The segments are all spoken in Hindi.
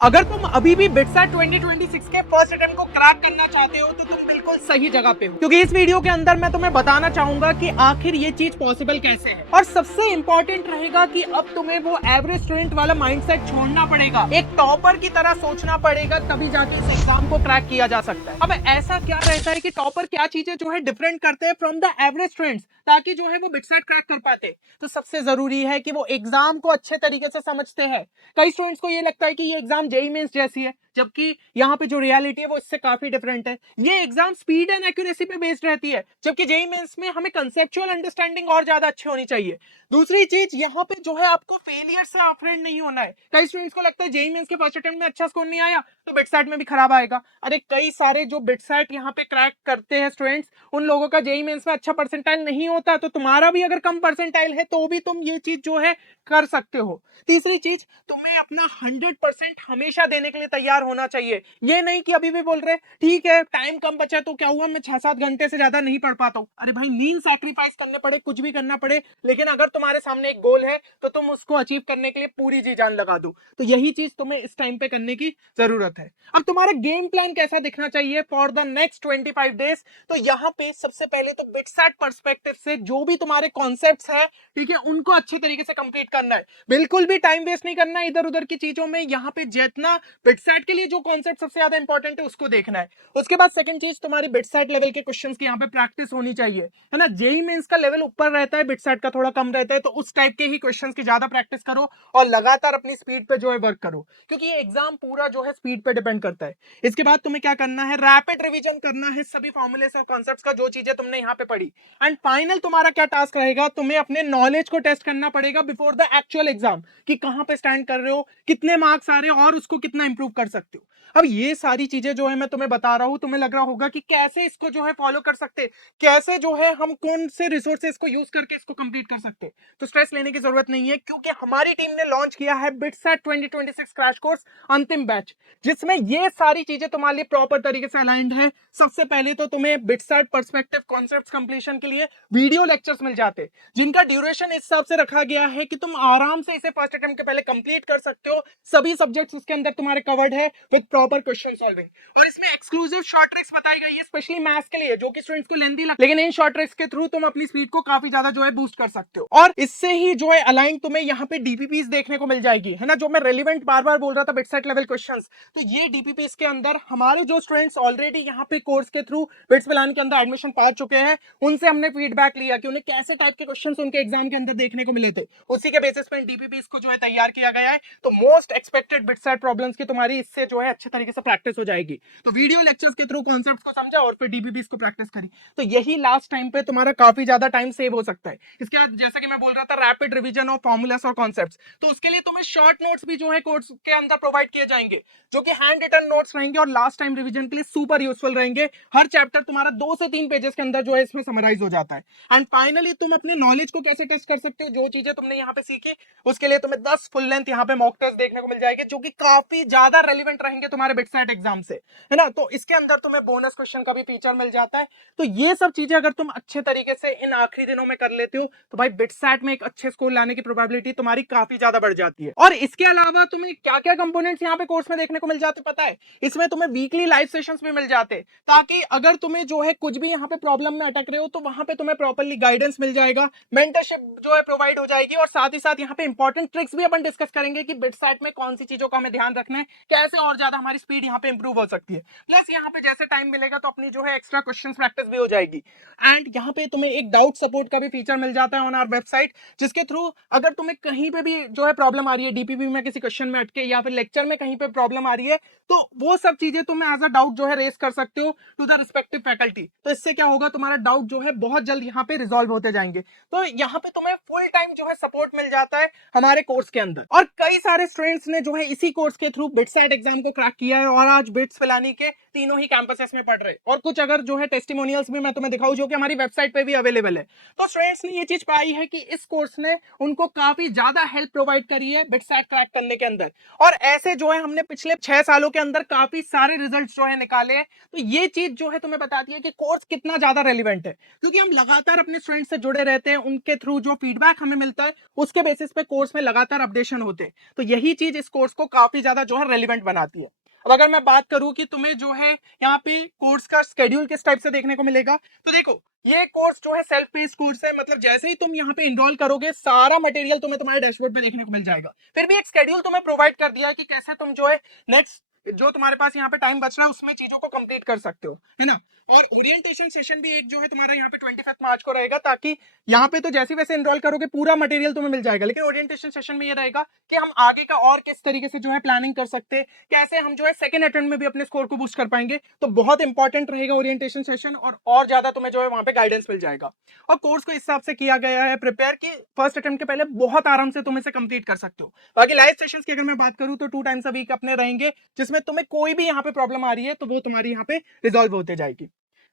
अगर तुम अभी भी बिटसैट 2026 के फर्स्ट अटेम्प्ट को क्रैक करना चाहते हो तो तुम बिल्कुल सही जगह पे हो, क्योंकि इस वीडियो के अंदर मैं तुम्हें बताना चाहूंगा कि आखिर ये चीज पॉसिबल कैसे है। और सबसे इंपॉर्टेंट रहेगा कि अब तुम्हें वो एवरेज स्टूडेंट वाला माइंडसेट छोड़ना पड़ेगा, एक टॉपर की तरह सोचना पड़ेगा, तभी जाके इस एग्जाम को क्रैक किया जा सकता है। अब ऐसा क्या रहता है कि टॉपर क्या चीजें जो है डिफरेंट करते हैं फ्रॉम द एवरेज स्टूडेंट्स, ताकि जो है वो बिटसैट क्रैक कर पाते। तो सबसे जरूरी है कि वो एग्जाम को अच्छे तरीके से समझते हैं। कई स्टूडेंट्स को ये लगता है कि ये एग्जाम जेईई मेंस जैसी है, जबकि यहाँ पे जो रियलिटी है वो इससे काफी डिफरेंट है। ये एग्जाम स्पीड एंड एक्यूरेसी पे बेस्ड रहती है, जबकि जेईई मेंस में हमें कंसेप्चुअल अंडरस्टैंडिंग और ज्यादा अच्छी होनी चाहिए। दूसरी चीज, यहाँ पे जो है आपको फेलियर से अफ्रेड नहीं होना है। कई स्टूडेंट्स को लगता है जेईई मेंस के फर्स्ट अटेम्प्ट में अच्छा स्कोर नहीं आया तो बिटसैट में भी खराब आएगा। अरे कई सारे जो बिटसैट यहाँ पे क्रैक करते हैं स्टूडेंट्स, उन लोगों का जेईई मेंस में अच्छा परसेंटाइल नहीं होता, तो तुम्हारा भी अगर कम परसेंटाइल है तो भी तुम ये चीज जो है कर सकते हो। तीसरी चीज, तुम्हें अपना 100% हमेशा देने के लिए तैयार होना चाहिए। ये नहीं कि अभी भी बोल रहे ठीक है टाइम कम बचा तो क्या हुआ, मैं 6-7 घंटे से ज्यादा नहीं पढ़ पाता हूं। अरे भाई, नींद सैक्रिफाइस करने पड़े, कुछ भी करना पड़े, लेकिन अगर तुम्हारे सामने एक गोल है तो तुम उसको अचीव करने के लिए पूरी जी जान लगा दो। तो यही चीज तुम्हें इस टाइम पे करने की जरूरत है। अब तुम्हारा गेम प्लान कैसा दिखना चाहिए फॉर द नेक्स्ट 25 डेज? तो यहाँ पे सबसे पहले तो बिटसैट पर्सपेक्टिव से जो भी तुम्हारे कॉन्सेप्ट्स है, ठीक है, उनको अच्छे तरीके से कंप्लीट करना है। बिल्कुल भी टाइम वेस्ट नहीं करना इधर उधर की चीजों में। यहाँ पे जितना बिटसैट के लिए जो कॉन्सेप्ट सबसे ज्यादा इंपॉर्टेंट है उसको देखना है। उसके बाद सेकंड चीज, तुम्हारी बिटसैट लेवल के क्वेश्चंस की यहाँ पे प्रैक्टिस होनी चाहिए, है ना। जेईई मेंस का लेवल ऊपर रहता है, बिटसैट का थोड़ा कम रहता है, तो उस टाइप के ही क्वेश्चंस की ज्यादा प्रैक्टिस करो और लगातार अपनी स्पीड पे जो है वर्क करो, क्योंकि ये एग्जाम पूरा जो है स्पीड पे डिपेंड करता है। इसके बाद तुम्हें क्या करना है, रैपिड रिवीजन करना है सभी फॉर्मूलेस और कॉन्सेप्ट्स का, जो चीजें तुमने यहाँ पे पढ़ी। एंड फाइनल तुम्हारा क्या टास्क रहेगा, तुम्हें अपने नॉलेज को टेस्ट करना पड़ेगा बिफोर द एक्चुअल एग्जाम, कि कहां पे स्टैंड कर रहे हो, कितने मार्क्स आ रहे हो और उसको कितना इंप्रूव कर सकते हो। अब ये सारी चीजें जो है मैं तुम्हें बता रहा हूं, तुम्हें लग रहा होगा कि कैसे इसको जो है फॉलो कर सकते, कैसे जो है हम कौन से रिसोर्सेज को यूज करके इसको कंप्लीट कर सकते। तो स्ट्रेस लेने की जरूरत नहीं है, क्योंकि हमारी टीम ने लॉन्च किया है बिटसैट 2026 क्रैश कोर्स अंतिम बैच, जिसमें ये सारी चीजें तुम्हारे लिए प्रॉपर तरीके से अलाइंड है। सबसे पहले तो तुम्हें बिटसैट पर्सपेक्टिव कॉन्सेप्ट्स कंप्लीशन के लिए वीडियो लेक्चर्स मिल जाते, जिनका ड्यूरेशन इस हिसाब से रखा गया है कि तुम आराम से इसे फर्स्ट अटेम्प्ट के पहले कंप्लीट कर सकते हो। सभी सब्जेक्ट्स उसके अंदर तुम्हारे कवर्ड है विद प्रॉपर क्वेश्चन सॉल्विंग। और इसमें एक्सक्लूसिव शॉर्ट ट्रिक्स बताई गई है स्पेशली मैथ्स के लिए, जो कि स्टूडेंट्स को लेंदी लगती है, लेकिन इन शॉर्ट ट्रिक्स के थ्रू तुम अपनी स्पीड को काफी ज्यादा जो है बूस्ट कर सकते हो। और इससे ही जो है अलाइन तुम्हें यहाँ पे डीपीपीस देखने को मिल जाएगी, है ना, जो मैं रेलिवेंट बार बार बोल रहा था बिटसैट लेवल क्वेश्चंस। तो ये डीपीपीस के अंदर हमारे जो स्टूडेंट्स ऑलरेडी यहाँ पे कोर्स के थ्रू बिट्स पिलानी के अंदर एडमिशन पा चुके हैं, उनसे हमने फीडबैक लिया कि उन्हें कैसे टाइप के क्वेश्चंस उनके एग्जाम के अंदर देखने को मिले थे। उसी के बेसिस पे डीपीपीस को जो है तैयार किया गया है। तो मोस्ट एक्सपेक्टेड बिटसैट प्रॉब्लम्स की तुम्हारी इससे जो है अच्छे तरीके से प्रैक्टिस हो जाएगी। तो वीडियो लेक्चर्स के थ्रू कॉन्सेप्ट्स को समझा और फिर डीपीपीस को प्रैक्टिस करी, तो यही लास्ट टाइम पे तुम्हारा काफी ज्यादा टाइम सेव हो सकता है। इसके बाद जैसा कि मैं बोल रहा था, रैपिड रिवीजन ऑफ फॉर्मूलास और कॉन्सेप्ट्स, तो उसके लिए तुम्हें शॉर्ट नोट्स भी जो है कोर्स के अंदर प्रोवाइड किए जाएंगे, जो कि हैंड रिटन नोट्स रहेंगे और लास्ट टाइम रिवीजन के लिए सुपर यूजफुल रहेंगे। हर चैप्टर तुम्हारा 2 से 3 पेजेस के अंदर जो है इसमें समराइज हो जाता है। एंड फाइनली तुम अपने नॉलेज को कैसे टेस्ट कर सकते हो, जो चीजें तुमने यहाँ पे सीखी उसके लिए तुम्हें 10 फुल लेंथ यहाँ पे मॉक टेस्ट देखने को मिल जाएंगे, जो कि काफी ज्यादा रेलिवेंट रहेंगे तुम्हारे बिटसैट एग्जाम से, है ना। तो इसके अंदर तुम्हें बोनस क्वेश्चन का भी फीचर मिल जाता है। तो ये सब चीजें अगर तुम अच्छे तरीके से इन आखिरी दिनों में कर लेते हो तो भाई बिटसैट में एक अच्छे स्कोर लाने की प्रोबेबिलिटी तुम्हारी काफी ज्यादा बढ़ जाती है। और इसके अलावा तुम्हें क्या क्या कंपोनेंट्स यहाँ पे कोर्स में देखने को मिल जाते पता है? इसमें तुम्हें वीकली लाइव सेशंस भी मिल जाते, ताकि अगर तुम्हें जो है कुछ भी यहाँ पे प्रॉब्लम में अटक रहे हो तो वहां पे तुम्हें प्रॉपर्ली गाइडेंस मिल जाएगा, मेंटरशिप जो है प्रोवाइड हो जाएगी, और साथ ही साथ यहाँ पे इंपॉर्टेंट ट्रिक्स भी अपन डिस्कस करेंगे कि बिटसैट में कौन सी चीजों का हमें ध्यान रखना है, कैसे और ज्यादा हमारी स्पीड यहाँ पे इंप्रूव हो सकती है। प्लस यहाँ पे जैसे टाइम मिलेगा तो अपनी जो है एक्स्ट्रा क्वेश्चन प्रैक्टिस भी हो जाएगी। एंड यहाँ पे तुम्हें एक डाउट सपोर्ट का भी फीचर मिल जाता है ऑन आवर वेबसाइट, जिसके थ्रू अगर तुम्हें कहीं पे भी जो है प्रॉब्लम आ रही है, डीपीपी में किसी क्वेश्चन में अटके या फिर लेक्चर में कहीं पे प्रॉब्लम आ रही है, तो वो सब चीजें तुम एज अ डाउट जो है रेस कर सकते हो टू द रिस्पेक्टिव फैकल्टी। तो इससे क्या होगा, तुम्हारा डाउट जो है बहुत जल्द यहाँ पे रिजॉल्व होते जाएंगे। तो यहाँ पे तुम्हें फुल टाइम जो है सपोर्ट मिल जाता है हमारे कोर्स के अंदर। और कई सारे स्टूडेंट्स ने जो है इसी कोर्स के थ्रू बिटसैट एग्जाम को क्रैक किया है और आज बिट्स पिलानी के तीनों ही कैंपसेस में पढ़ रहे, और कुछ अगर जो है टेस्टिमोनियल्स भी मैं तुम्हें दिखाऊं जो कि हमारी वेबसाइट पे भी अवेलेबल है। तो स्टूडेंट्स ने ये चीज पाई है कि इस कोर्स ने उनको काफी ज्यादा हेल्प प्रोवाइड करी है बिटसैट क्रैक करने के अंदर, और ऐसे जो है हमने पिछले 6 सालों के अंदर काफी सारे रिजल्ट जो है निकाले हैं। तो ये चीज जो है तुम्हें बताती है कि कोर्स कितना ज्यादा रेलिवेंट है, क्योंकि हम लगातार अपने स्टूडेंट से जुड़े रहते हैं, उनके थ्रू जो फीडबैक हमें मिलता है उसके बेसिस पे कोर्स में लगातार अपडेशन होते हैं। तो यही चीज इस कोर्स को काफी ज्यादा जो है रेलिवेंट बनाती है। अब अगर मैं बात करूं कि तुम्हें जो है यहाँ पे कोर्स का स्केड्यूल किस टाइप से देखने को मिलेगा, तो देखो ये कोर्स जो है सेल्फ पेस्ड कोर्स है, मतलब जैसे ही तुम यहाँ पे इनरोल करोगे सारा मटेरियल तुम्हें तुम्हारे डैशबोर्ड पे देखने को मिल जाएगा। फिर भी एक स्केड्यूल तुम्हें प्रोवाइड कर दिया है कि कैसे तुम जो है नेक्स्ट जो तुम्हारे पास यहाँ पे टाइम बच रहा है उसमें चीजों को कंप्लीट कर सकते हो, है ना। और ओरिएंटेशन सेशन भी एक जो है तुम्हारा यहाँ पे 25 मार्च को रहेगा, ताकि यहाँ पे तो जैसे वैसे एनरोल करोगे पूरा मटेरियल तुम्हें मिल जाएगा, लेकिन ओरिएंटेशन सेशन में ये रहेगा कि हम आगे का और किस तरीके से जो है प्लानिंग कर सकते हैं, कैसे हम जो है सेकंड अटेम्प्ट में भी अपने स्कोर को बूस्ट कर पाएंगे। तो बहुत इंपॉर्टेंट रहेगा ओरिएंटेशन सेशन, और ज्यादा तुम्हें जो है वहां पे गाइडेंस मिल जाएगा। और कोर्स को इस हिसाब से किया गया है प्रिपेयर कि फर्स्ट अटेम्प्ट के पहले बहुत आराम से तुम इसे कंप्लीट कर सकते हो। बाकी लाइव सेशंस की अगर मैं बात करूं तो 2 टाइम्स अ वीक अपने रहेंगे, जिसमें तुम्हें कोई भी यहाँ पे प्रॉब्लम आ रही है तो वो तुम्हारी यहाँ पे रिजॉल्व होते जाएगी।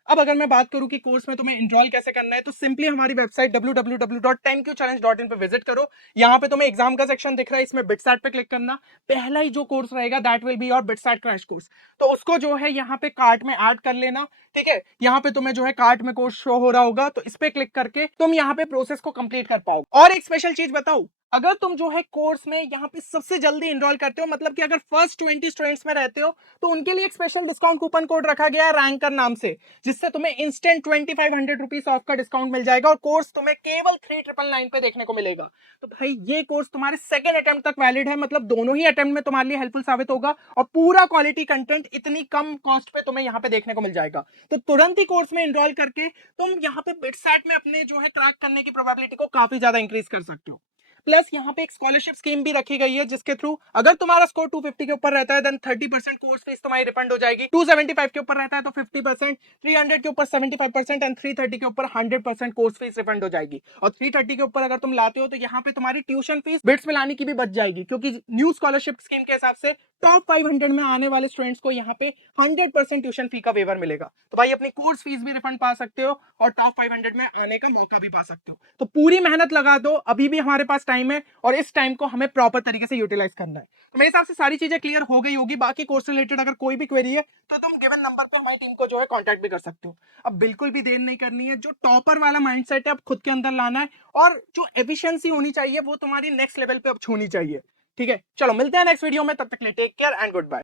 अब अगर मैं बात करूं कि कोर्स में तुम्हें एनरोल कैसे करना है, तो सिंपली हमारी वेबसाइट www.10qchallenge.in पे विजिट करो। यहाँ पे तुम्हें एग्जाम का सेक्शन दिख रहा है, इसमें बिटसैट पे क्लिक करना। पहला ही जो कोर्स रहेगा that will be your BITSAT crash course, तो उसको जो है यहाँ पे कार्ट में ऐड कर लेना। ठीक है, यहाँ पे तुम्हें जो है कार्ट में कोर्स शो हो रहा होगा, तो इस पे क्लिक करके तुम यहाँ पे प्रोसेस को कंप्लीट कर पाओगे। और एक स्पेशल चीज बताऊं, अगर तुम जो है कोर्स में यहाँ पे सबसे जल्दी एनरोल करते हो, मतलब कि अगर फर्स्ट 20 स्टूडेंट्स में रहते हो, तो उनके लिए एक स्पेशल डिस्काउंट कूपन कोड रखा गया है रैंकर नाम से, जिससे तुम्हें इंस्टेंट 2500 रुपीज ऑफ का डिस्काउंट मिल जाएगा, और कोर्स तुम्हें केवल 3999 पे देखने को मिलेगा। तो भाई ये कोर्स तुम्हारे सेकंड अटेम्प्ट तक वैलिड है, मतलब दोनों ही अटेम्प्ट में तुम्हारे लिए हेल्पफुल साबित होगा, और पूरा क्वालिटी कंटेंट इतनी कम कॉस्ट पे तुम्हें यहाँ पे देखने को मिल जाएगा। तो तुरंत ही कोर्स में एनरोल करके तुम यहाँ पे बिटसैट में अपने जो है क्रैक करने की प्रोबेबिलिटी को काफी ज्यादा इंक्रीज कर सकते हो। प्लस यहाँ पे एक स्कॉलरशिप स्कीम भी रखी गई है, जिसके थ्रू अगर तुम्हारा स्कोर 250 के ऊपर रहता है देन 30% कोर्स फीस तुम्हारी रिफंड हो जाएगी, 275 के ऊपर रहता है तो 50%, 300 के ऊपर 75% एंड 330 के ऊपर 100% कोर्स फीस रिफंड हो जाएगी। और 330 के ऊपर अगर तुम लाते हो तो यहाँ पे तुम्हारी ट्यूशन फीस बिट्स में लाने की भी बच जाएगी, क्योंकि न्यू स्कॉलरशिप स्कीम के हिसाब से टॉप 500 में आने वाले स्टूडेंट्स को यहाँ पे 100% ट्यूशन फी का वेवर मिलेगा। तो भाई अपनी कोर्स फीस भी रिफंड पा सकते हो और टॉप 500 में आने का मौका भी पा सकते हो। तो पूरी मेहनत लगा दो, अभी भी हमारे पास टाइम है, और इस टाइम को हमें प्रॉपर तरीके से यूटिलाइज करना है। तो मेरे हिसाब से सारी चीजें क्लियर हो गई होगी। बाकी कोर्स रिलेटेड अगर कोई भी क्वेरी है तो तुम गिवन नंबर पे हमारी टीम को जो है कांटेक्ट भी कर सकते हो। अब बिल्कुल भी देर नहीं करनी है, जो टॉपर वाला माइंडसेट है अब खुद के अंदर लाना है, और जो एफिशिएंसी होनी चाहिए वो तुम्हारी नेक्स्ट लेवल पे अब छूनी चाहिए। ठीक है, चलो मिलते हैं नेक्स्ट वीडियो में, तब तक के लिए take care and good bye.